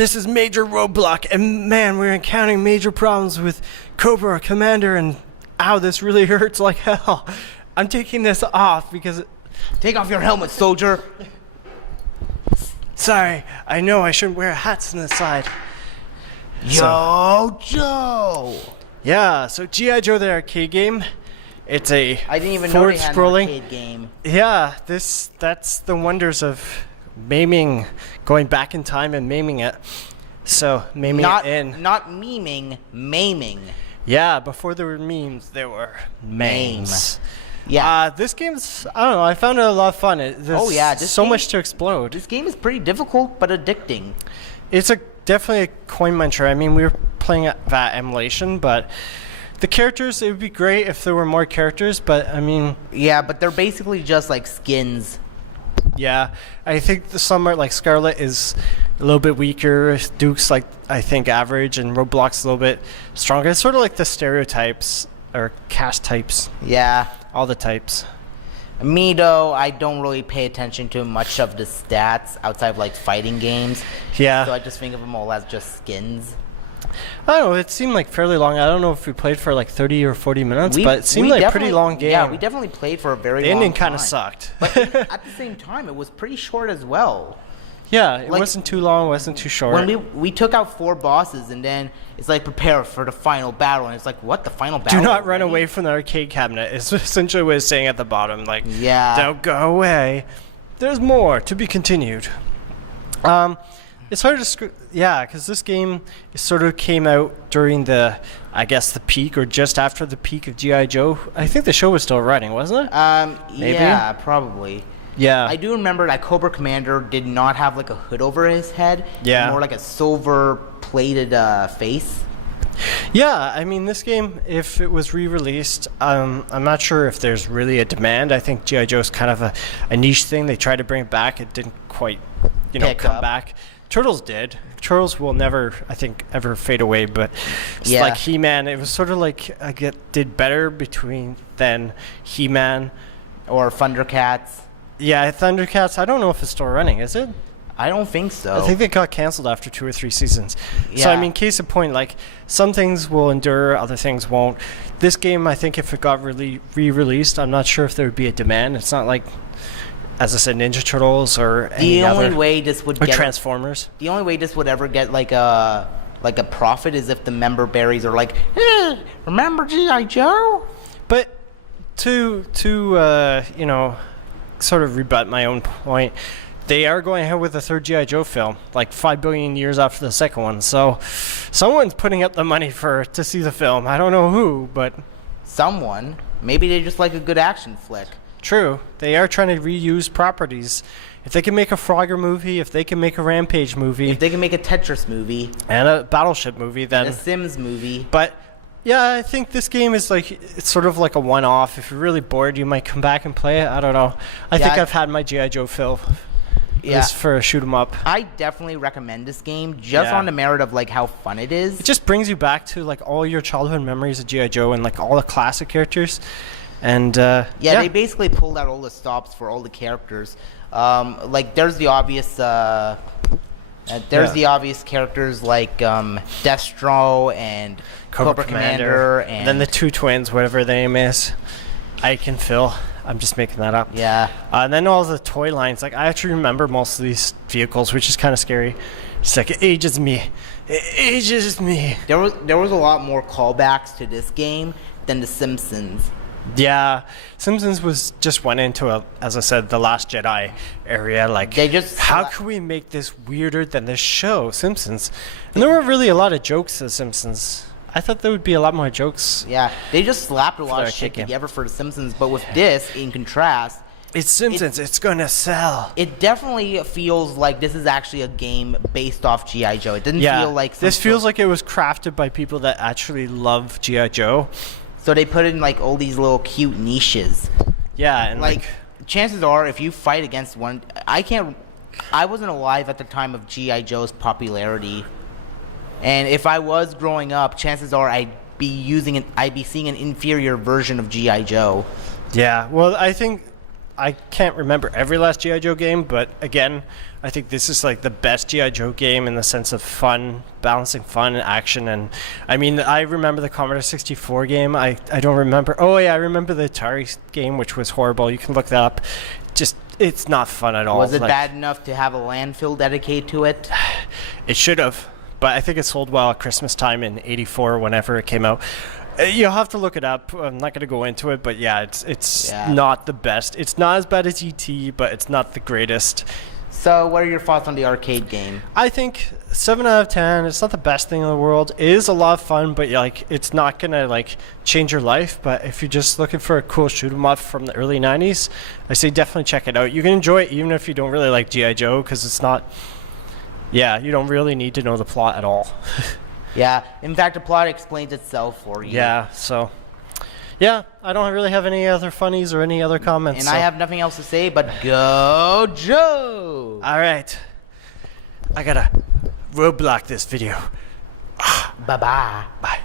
this is major roadblock, and man, we're encountering major problems with Cobra Commander, and ow, this really hurts like hell. I'm taking this off because... Take off your helmet, soldier. Sorry, I know I shouldn't wear hats on the side. Yo, Joe. Yeah, so G.I Joe the arcade game. It's a I didn't even know they had an scrolling arcade game. Yeah, that's the wonders of maiming, going back in time and maiming it. So maiming it in. Not memeing, maiming. Yeah, before there were memes, there were memes. Yeah. This game's, I don't know, I found it a lot of fun. There's so much to explode. This game is pretty difficult, but addicting. It's definitely a coin muncher. I mean, we were playing that emulation, but the characters, it would be great if there were more characters, but I mean... Yeah, but they're basically just like skins. Yeah, I think the Summer, like Scarlet, is a little bit weaker. Duke's, like, I think, average, and Roblox a little bit stronger. It's sort of like the stereotypes, or cast types. Yeah. All the types. Me, though, I don't really pay attention to much of the stats outside of, like, fighting games. Yeah. So I just think of them all as just skins. I don't know, it seemed like fairly long. I don't know if we played for like 30 or 40 minutes, but it seemed like a pretty long game. Yeah, we definitely played for a very long time. The ending kind of sucked. But at the same time, it was pretty short as well. Yeah, it wasn't too long, wasn't too short. When we took out 4 bosses, and then it's like, prepare for the final battle, and it's like, what, the final battle? Do not run away from the arcade cabinet is essentially what it's saying at the bottom. Like, yeah. Don't go away. There's more to be continued. It's hard to because this game sort of came out during the peak or just after the peak of G.I. Joe. I think the show was still running, wasn't it? Maybe? Yeah, probably. Yeah. I do remember that Cobra Commander did not have like a hood over his head. Yeah. More like a silver plated face. Yeah, I mean, this game, if it was re-released, I'm not sure if there's really a demand. I think G.I. Joe's kind of a niche thing. They tried to bring it back. It didn't quite, come back. Turtles did. Turtles will never, I think, ever fade away. But it's like He-Man, it was sort of like did better than He-Man or Thundercats. Yeah, Thundercats. I don't know if it's still running. Is it? I don't think so. I think they got canceled after 2 or 3 seasons. Yeah. So I mean, case in point, like some things will endure, other things won't. This game, I think, if it got re-released, I'm not sure if there would be a demand. It's not like, as I said, Ninja Turtles or any other. The only way this would get Transformers. The only way this would ever get like a profit is if the member berries are like, hey, remember G.I. Joe? But to sort of rebut my own point, they are going ahead with a third G.I. Joe film, like 5 billion years after the second one. So someone's putting up the money to see the film. I don't know who, but someone. Maybe they just like a good action flick. True. They are trying to reuse properties. If they can make a Frogger movie, if they can make a Rampage movie, if they can make a Tetris movie, and a Battleship movie, then and a Sims movie. But yeah, I think this game is it's sort of like a one-off. If you're really bored, you might come back and play it. I don't know. I think I've had my G.I. Joe fill. Yeah. Just for a shoot 'em up. I definitely recommend this game just on the merit of like how fun it is. It just brings you back to like all your childhood memories of G.I. Joe and like all the classic characters. And they basically pulled out all the stops for all the characters. Like there's the obvious the obvious characters like Destro and Cobra Commander and then the 2 twins, whatever their name is. Ike and Phil. I'm just making that up. Yeah. And then all the toy lines. Like I actually remember most of these vehicles, which is kind of scary. It's like it ages me. It ages me. There was a lot more callbacks to this game than The Simpsons. Yeah, Simpsons went into as I said, the Last Jedi area. Like, how can we make this weirder than this show, Simpsons? And there weren't really a lot of jokes to The Simpsons. I thought there would be a lot more jokes. Yeah, they just slapped a lot of shit together for The Simpsons. But with this, in contrast, it's Simpsons. It's gonna sell. It definitely feels like this is actually a game based off G.I. Joe. It didn't feel like this feels like it was crafted by people that actually love G.I. Joe. So they put in like all these little cute niches. Yeah, and like chances are, if you fight against one, I wasn't alive at the time of G.I. Joe's popularity, and if I was growing up, chances are I'd be seeing an inferior version of G.I. Joe. Yeah, well, I think I can't remember every last G.I. Joe game, but again, I think this is like the best G.I. Joe game in the sense of fun, balancing fun and action. And I mean, I remember the Commodore 64 game. I don't remember. Oh yeah, I remember the Atari game, which was horrible. You can look that up. Just, it's not fun at all. Was it bad enough to have a landfill dedicated to it? It should have, but I think it sold well at Christmas time in '84, whenever it came out. You'll have to look it up. I'm not going to go into it, but yeah, it's not the best. It's not as bad as E.T., but it's not the greatest. So what are your thoughts on the arcade game? I think 7 out of 10. It's not the best thing in the world. It is a lot of fun, but like it's not going to like change your life. But if you're just looking for a cool shoot 'em up from the early 90s, I say definitely check it out. You can enjoy it even if you don't really like G.I. Joe, because it's not... Yeah, you don't really need to know the plot at all. Yeah, in fact, the plot explains itself for you. Yeah, so... Yeah, I don't really have any other funnies or any other comments. And I have nothing else to say but go Joe! Alright. I gotta roadblock this video. Bye-bye. Bye.